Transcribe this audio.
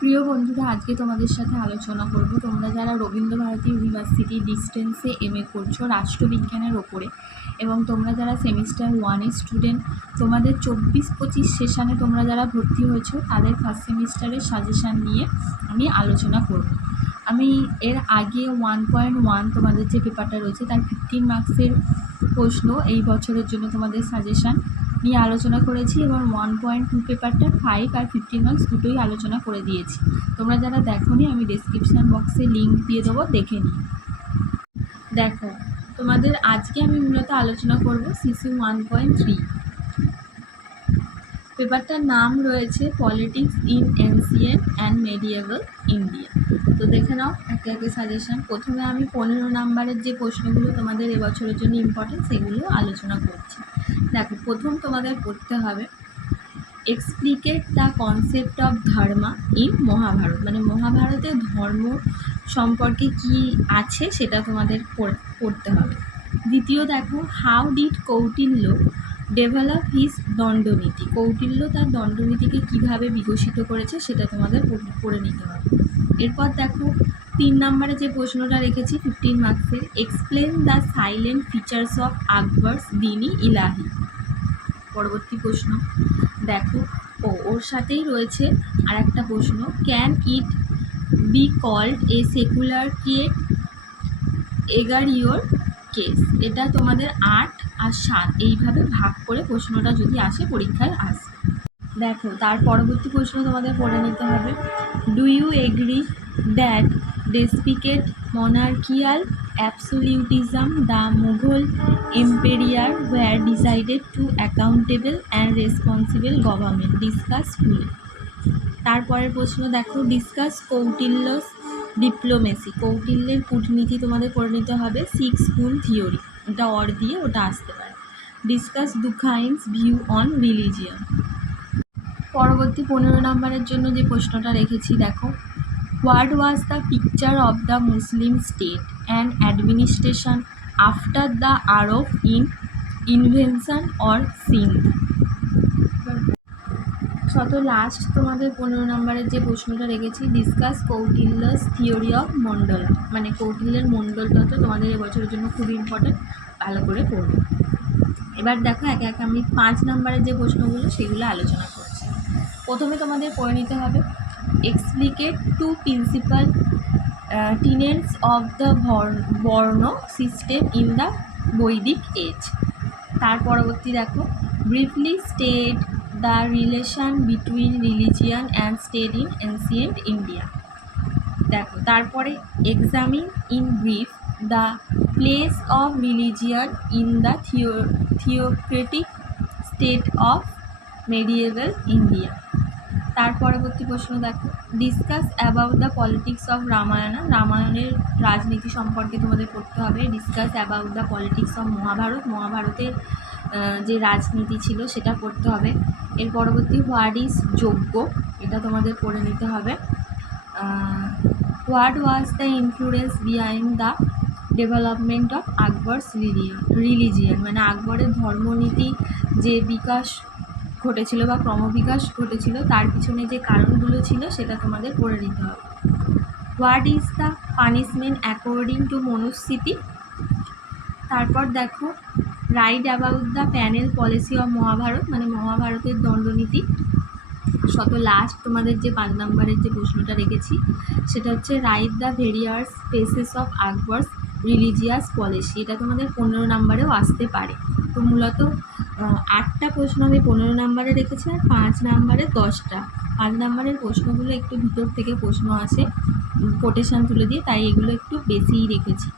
প্রিয় বন্ধুরা, আজকে তোমাদের সাথে আলোচনা করব তোমরা যারা রবীন্দ্রভারতী ইউনিভার্সিটি ডিস্টেন্সে এমএ করছো রাষ্ট্রবিজ্ঞানের ওপরে, এবং তোমরা যারা সেমিস্টার 1-এর স্টুডেন্ট, তোমাদের 24-25 সেশনে তোমরা যারা ভর্তি হয়েছো তাদের ফার্স্ট সেমিস্টারের সাজেশান নিয়ে আমি আলোচনা করব। আমি এর আগে 1.1 তোমাদের যে পেপারটা রয়েছে তার 15 মার্কসের প্রশ্ন এই বছরের জন্য তোমাদের সাজেশান নিয়ে আলোচনা করেছি, এবং 1.2 পেপারটা 5 আর 15 মার্কস দুটোই আলোচনা করে দিয়েছি। তোমরা যারা দেখোনি আমি ডেসক্রিপশান বক্সে লিঙ্ক দিয়ে দেবো, দেখে নিই। দেখো, তোমাদের আজকে আমি মূলত আলোচনা করব সিসি 1.3। পেপারটার নাম রয়েছে politics in ancient and মেডিয়েভাল India. তো দেখে নাও একে একে সাজেশান। প্রথমে আমি 15 নাম্বারের যে প্রশ্নগুলো তোমাদের এবছরের জন্য ইম্পর্টেন্ট সেগুলো আলোচনা করছি। দেখো, প্রথম তোমাদের পড়তে হবে explicate the concept of dharma in Mahabharata, মানে মহাভারতে ধর্ম সম্পর্কে কি আছে সেটা তোমাদের পড়তে হবে। দ্বিতীয় দেখো, how did Kautilya develop his dandaniti, Kautilya তার দণ্ডনীতিকে কিভাবে বিকশিত করেছে সেটা তোমাদের পড়ে নিতে হবে। এরপর দেখো 3 নম্বরে যে প্রশ্নটা রেখেছি 15 মার্কসের, explain the silent features of Akbar's দিনী ইলাহি। পরবর্তী প্রশ্ন দেখো, ওর সাথেই রয়েছে আর একটা প্রশ্ন, can it be called a secular case এগারিওর কেস। এটা তোমাদের 8 আর 7 এইভাবে ভাগ করে প্রশ্নটা যদি আসে পরীক্ষায় আসে। দেখো, তার পরবর্তী প্রশ্ন তোমাদের পড়ে নিতে হবে, do you agree that despotic monarchial absolutism the Mughal emperor were decided to accountable and responsible government, discuss fully. তারপরের প্রশ্ন দেখো, ডিসকাস কৌটিল্যস ডিপ্লোমেসি, কৌটিল্যের কূটনীতি তোমাদের পড়ে নিতে হবে। 6 গুণ থিওরি, ওটা অর দিয়ে ওটা আসতে পারে। Discuss Durkheim's view on religion. পরবর্তী 15 নম্বরের জন্য যে প্রশ্নটা রেখেছি দেখো, what was the picture of the Muslim state and administration after the Arab invention or Sindh. Last তোমাদের 15 নম্বরের যে প্রশ্নটা রেখেছি, discuss Kautilya's theory of mandala, মানে কৌটিল্যের মণ্ডল তত্ত্ব তোমাদের এবছরের জন্য খুব ইম্পর্টেন্ট, ভালো করে পড়বে। এবার দেখো একে একে আমি 5 নম্বরের যে প্রশ্নগুলো সেগুলো আলোচনা করছি। প্রথমে তোমাদের পড়ে নিতে হবে explicate to principal tenets of the varna system in the Vedic age. তার পরবর্তী দেখো, briefly state the relation between religion and state in ancient India. দেখো, তারপরে examine in brief the place of religion in the theocratic state of medieval India. তার পরবর্তী প্রশ্ন দেখো, discuss about the politics of Ramayana, রামায়ণের রাজনীতি সম্পর্কে তোমাদের পড়তে হবে। Discuss about the politics of Mahabharata, মহাভারতের যে রাজনীতি ছিল সেটা পড়তে হবে। এর পরবর্তী হোয়াট ইজ যজ্ঞ, এটা তোমাদের পড়ে নিতে হবে। What was the influence behind the development of Akbar's religion, মানে আকবরের ধর্মনীতি যে বিকাশ ঘটেছিল বা ক্রমবিকাশ ঘটেছিল তার পিছনে যে কারণগুলো ছিল সেটা তোমাদের পড়ে নিতে হবে। What is the punishment according to Manusmriti. তারপর দেখো, write about the penal policy of Mahabharata, মানে মহাভারতের দণ্ডনীতি। লাস্ট তোমাদের যে 5 নম্বরের যে প্রশ্নটা রেখেছি সেটা হচ্ছে write the various faces of Akbar's religious policy, এটা তোমাদের 15 নম্বরেও আসতে পারে। তো মূলত 8টা প্রশ্ন আমি 15 নম্বরে রেখেছি আর 5 নম্বরে 10টা। 5 নম্বরের প্রশ্নগুলো একটু ভিতর থেকে প্রশ্ন আসে কোটেশান তুলে দিয়ে, তাই এগুলো একটু বেশিই রেখেছি।